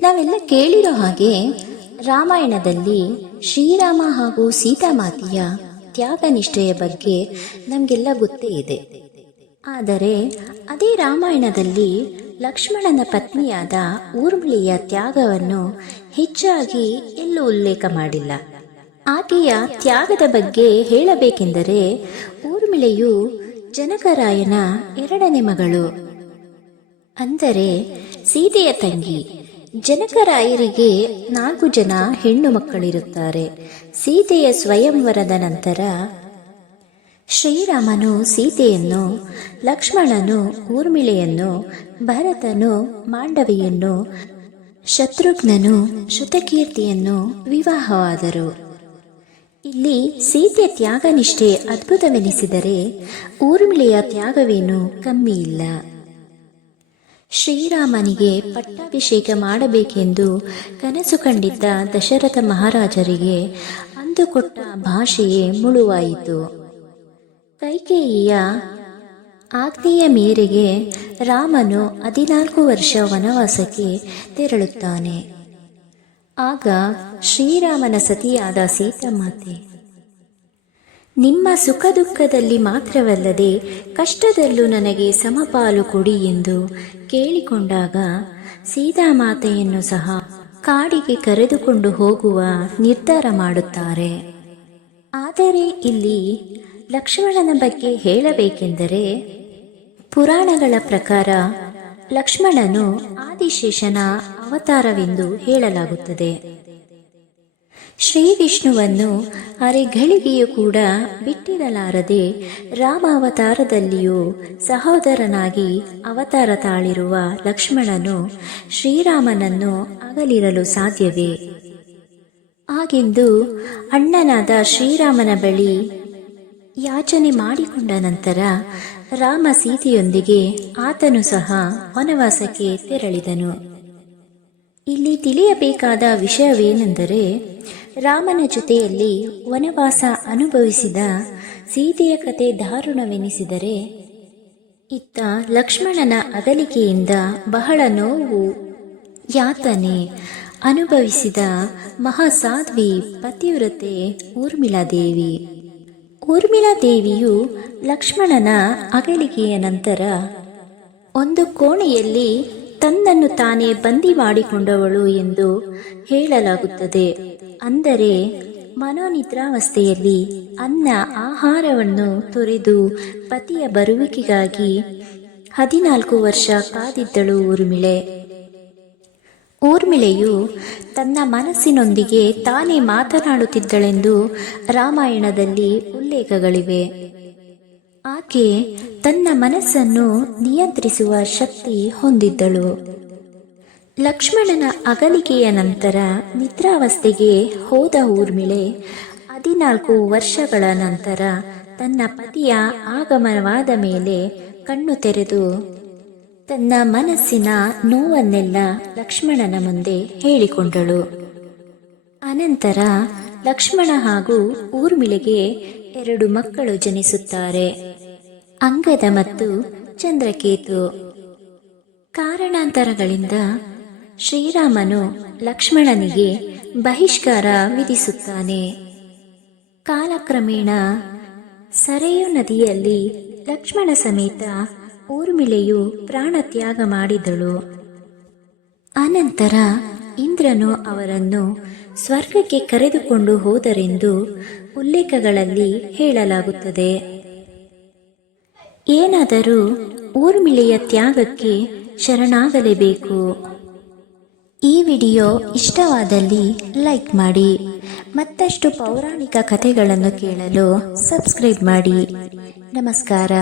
ನಾವೆಲ್ಲ ಕೇಳಿರೋ ಹಾಗೆ ರಾಮಾಯಣದಲ್ಲಿ ಶ್ರೀರಾಮ ಹಾಗೂ ಸೀತಾಮಾತೆಯ ತ್ಯಾಗನಿಷ್ಠೆಯ ಬಗ್ಗೆ ನಮಗೆಲ್ಲ ಗೊತ್ತೇ ಇದೆ. ಆದರೆ ಅದೇ ರಾಮಾಯಣದಲ್ಲಿ ಲಕ್ಷ್ಮಣನ ಪತ್ನಿಯಾದ ಊರ್ಮಿಳೆಯ ತ್ಯಾಗವನ್ನು ಹೆಚ್ಚಾಗಿ ಎಲ್ಲೂ ಉಲ್ಲೇಖ ಮಾಡಿಲ್ಲ. ಆಕೆಯ ತ್ಯಾಗದ ಬಗ್ಗೆ ಹೇಳಬೇಕೆಂದರೆ ಊರ್ಮಿಳೆಯು ಜನಕರಾಯನ ಎರಡನೇ ಮಗಳು, ಅಂದರೆ ಸೀತೆಯ ತಂಗಿ. ಜನಕರಾಯರಿಗೆ 4 ಜನ ಹೆಣ್ಣು ಮಕ್ಕಳಿರುತ್ತಾರೆ. ಸೀತೆಯ ಸ್ವಯಂವರದ ನಂತರ ಶ್ರೀರಾಮನು ಸೀತೆಯನ್ನು, ಲಕ್ಷ್ಮಣನು ಊರ್ಮಿಳೆಯನ್ನು, ಭರತನು ಮಾಂಡವಿಯನ್ನು, ಶತ್ರುಘ್ನನು ಶ್ರುತಕೀರ್ತಿಯನ್ನು ವಿವಾಹವಾದರು. ಇಲ್ಲಿ ಸೀತೆಯ ತ್ಯಾಗನಿಷ್ಠೆ ಅದ್ಭುತವೆನಿಸಿದರೆ ಊರ್ಮಿಳೆಯ ತ್ಯಾಗವೇನು ಕಮ್ಮಿ ಇಲ್ಲ. ಶ್ರೀರಾಮನಿಗೆ ಪಟ್ಟಾಭಿಷೇಕ ಮಾಡಬೇಕೆಂದು ಕನಸು ಕಂಡಿದ್ದ ದಶರಥ ಮಹಾರಾಜರಿಗೆ ಅಂದುಕೊಟ್ಟ ಭಾಷೆಯೇ ಮುಳುವಾಯಿತು. ಕೈಕೇಯಿಯ ಆಜ್ಞೆಯ ಮೇರೆಗೆ ರಾಮನು 14 ವರ್ಷ ವನವಾಸಕ್ಕೆ ತೆರಳುತ್ತಾನೆ. ಆಗ ಶ್ರೀರಾಮನ ಸತಿಯಾದ ಸೀತಾಮಾತೆ, ನಿಮ್ಮ ಸುಖ ದುಃಖದಲ್ಲಿ ಮಾತ್ರವಲ್ಲದೆ ಕಷ್ಟದಲ್ಲೂ ನನಗೆ ಸಮಪಾಲು ಕೊಡಿ ಎಂದು ಕೇಳಿಕೊಂಡಾಗ ಸೀತಾಮಾತೆಯನ್ನು ಸಹ ಕಾಡಿಗೆ ಕರೆದುಕೊಂಡು ಹೋಗುವ ನಿರ್ಧಾರ ಮಾಡುತ್ತಾರೆ. ಆದರೆ ಇಲ್ಲಿ ಲಕ್ಷ್ಮಣನ ಬಗ್ಗೆ ಹೇಳಬೇಕೆಂದರೆ, ಪುರಾಣಗಳ ಪ್ರಕಾರ ಲಕ್ಷ್ಮಣನು ಆದಿಶೇಷನ ಅವತಾರವೆಂದು ಹೇಳಲಾಗುತ್ತದೆ. ಶ್ರೀ ವಿಷ್ಣುವನ್ನು ಅರೆಗಳಿಗೆಯೂ ಕೂಡ ಬಿಟ್ಟಿರಲಾರದೆ ರಾಮಾವತಾರದಲ್ಲಿಯೂ ಸಹೋದರನಾಗಿ ಅವತಾರ ತಾಳಿರುವ ಲಕ್ಷ್ಮಣನು ಶ್ರೀರಾಮನನ್ನು ಅಗಲಿರಲು ಸಾಧ್ಯವೇ? ಹಾಗೆಂದು ಅಣ್ಣನಾದ ಶ್ರೀರಾಮನ ಬಳಿ ಯಾಚನೆ ಮಾಡಿಕೊಂಡ ನಂತರ ರಾಮ ಸೀತೆಯೊಂದಿಗೆ ಆತನು ಸಹ ವನವಾಸಕ್ಕೆ ತೆರಳಿದನು. ಇಲ್ಲಿ ತಿಳಿಯಬೇಕಾದ ವಿಷಯವೇನೆಂದರೆ, ರಾಮನ ಜೊತೆಯಲ್ಲಿ ವನವಾಸ ಅನುಭವಿಸಿದ ಸೀತೆಯ ಕತೆ ದಾರುಣವೆನಿಸಿದರೆ, ಇತ್ತ ಲಕ್ಷ್ಮಣನ ಅಗಲಿಕೆಯಿಂದ ಬಹಳ ನೋವು ಯಾತನೆ ಅನುಭವಿಸಿದ ಮಹಾಸಾಧ್ವಿ ಪತಿವ್ರತೆ ಊರ್ಮಿಳಾದೇವಿ. ಊರ್ಮಿಳಾದೇವಿಯು ಲಕ್ಷ್ಮಣನ ಅಗಲಿಕೆಯ ನಂತರ ಒಂದು ಕೋಣೆಯಲ್ಲಿ ತನ್ನನ್ನು ತಾನೇ ಬಂದಿ ಮಾಡಿಕೊಂಡವಳು ಎಂದು ಹೇಳಲಾಗುತ್ತದೆ. ಅಂದರೆ ಮನೋನಿದ್ರಾವಸ್ಥೆಯಲ್ಲಿ ಅನ್ನ ಆಹಾರವನ್ನು ತೊರೆದು ಪತಿಯ ಬರುವಿಕೆಗಾಗಿ 14 ವರ್ಷ ಕಾದಿದ್ದಳು ಊರ್ಮಿಳೆ. ಊರ್ಮಿಳೆಯು ತನ್ನ ಮನಸ್ಸಿನೊಂದಿಗೆ ತಾನೇ ಮಾತನಾಡುತ್ತಿದ್ದಳೆಂದು ರಾಮಾಯಣದಲ್ಲಿ ಉಲ್ಲೇಖಗಳಿವೆ. ಆಕೆ ತನ್ನ ಮನಸ್ಸನ್ನು ನಿಯಂತ್ರಿಸುವ ಶಕ್ತಿ ಹೊಂದಿದ್ದಳು. ಲಕ್ಷ್ಮಣನ ಅಗಲಿಕೆಯ ನಂತರ ನಿದ್ರಾವಸ್ಥೆಗೆ ಹೋದ ಊರ್ಮಿಳೆ 14 ವರ್ಷಗಳ ನಂತರ ತನ್ನ ಪತಿಯ ಆಗಮನವಾದ ಮೇಲೆ ಕಣ್ಣು ತೆರೆದು ತನ್ನ ಮನಸ್ಸಿನ ನೋವನ್ನೆಲ್ಲ ಲಕ್ಷ್ಮಣನ ಮುಂದೆ ಹೇಳಿಕೊಂಡಳು. ಅನಂತರ ಲಕ್ಷ್ಮಣ ಹಾಗೂ ಊರ್ಮಿಳೆಗೆ 2 ಮಕ್ಕಳು ಜನಿಸುತ್ತಾರೆ, ಅಂಗದ ಮತ್ತು ಚಂದ್ರಕೇತು. ಕಾರಣಾಂತರಗಳಿಂದ ಶ್ರೀರಾಮನು ಲಕ್ಷ್ಮಣನಿಗೆ ಬಹಿಷ್ಕಾರ ವಿಧಿಸುತ್ತಾನೆ. ಕಾಲಕ್ರಮೇಣ ಸರೆಯೂ ನದಿಯಲ್ಲಿ ಲಕ್ಷ್ಮಣ ಸಮೇತ ಊರ್ಮಿಳೆಯು ಪ್ರಾಣತ್ಯಾಗ ಮಾಡಿದಳು. ಅನಂತರ ಇಂದ್ರನು ಅವರನ್ನು ಸ್ವರ್ಗಕ್ಕೆ ಕರೆದುಕೊಂಡು ಹೋದರೆಂದು ಉಲ್ಲೇಖಗಳಲ್ಲಿ ಹೇಳಲಾಗುತ್ತದೆ. ಏನಾದರೂ ಊರ್ಮಿಳೆಯ ತ್ಯಾಗಕ್ಕೆ ಶರಣಾಗಲೇಬೇಕು. ಈ ವಿಡಿಯೋ ಇಷ್ಟವಾದಲ್ಲಿ ಲೈಕ್ ಮಾಡಿ. ಮತ್ತಷ್ಟು ಪೌರಾಣಿಕ ಕಥೆಗಳನ್ನು ಕೇಳಲು ಸಬ್ಸ್ಕ್ರೈಬ್ ಮಾಡಿ. ನಮಸ್ಕಾರ.